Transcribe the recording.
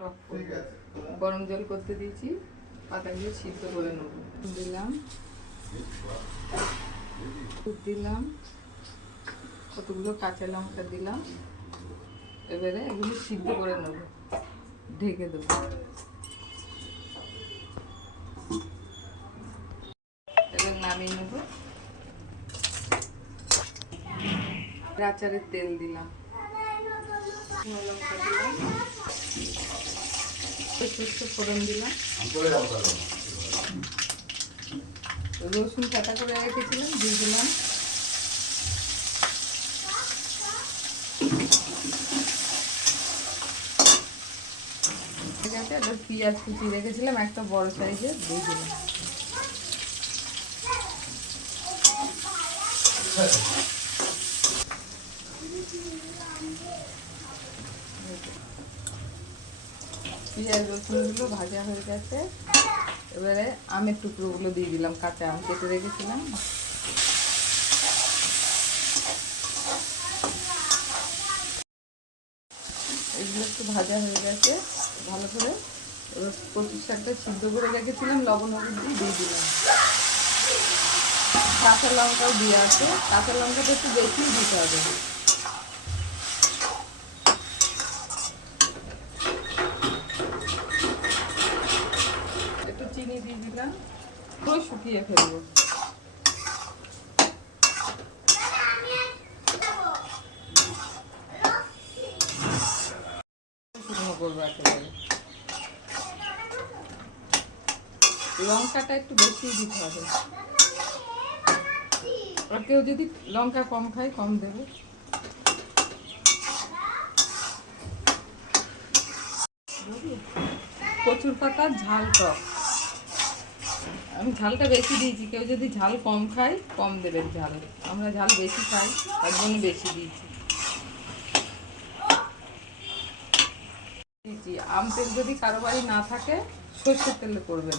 টক করবো। গরম জল করতে দিয়েছি, পাতাগুলো সিদ্ধ করে নেব। দিলাম দুধ, দিলাম কতগুলো কাঁচা লঙ্কা দিলাম। এবারে এগুলো সিদ্ধ করে নেব, ঢেকে দেবো। এবার নামিয়ে নেব। আচারের তেল দিলাম, লঙ্কা দিলাম, সরষে ফোড়ন দিলাম, রসুন কাটা করে রেখেছিলাম দিয়ে দিলাম। ঠিক আছে, এবার পেঁয়াজ কুচি রেখেছিলাম একটা বড় সাইজের, দিয়ে দিলাম। পেঁয়াজ রসুনগুলো ভাজা হয়ে গেছে, এবারে আমের টুকরোগুলো দিয়ে দিলাম, কাঁচা আম কেটে রেখেছিলাম। এগুলো একটু ভাজা হয়ে গেছে ভালো করে। এবার কচুর শাকটা সিদ্ধ করে রেখেছিলাম, লবণ হলুদ দিয়ে দিলাম। কাঁচা লঙ্কাও দিয়ে আছে, কাঁচা লঙ্কাটা একটু বেশি দিতে হবে। একটু চিনি দিয়ে দিলাম, পুরো শুকিয়ে ফেলবো। শুকনো করবো একেবারে। লঙ্কাটা একটু বেশি দিতে হবে, আর কেউ যদি লঙ্কা কম খায় কম দেবে। কচুর পাতার ঝাল টক, আমি ঝালটা বেশি দিয়েছি, কেউ যদি ঝাল কম খায় কম দেবেন ঝাল। আমরা ঝাল বেশি খাই, তার জন্য বেশি দিয়েছি। আম তেল যদি কারো বাড়ি না থাকে সর্ষের তেলে করবেন।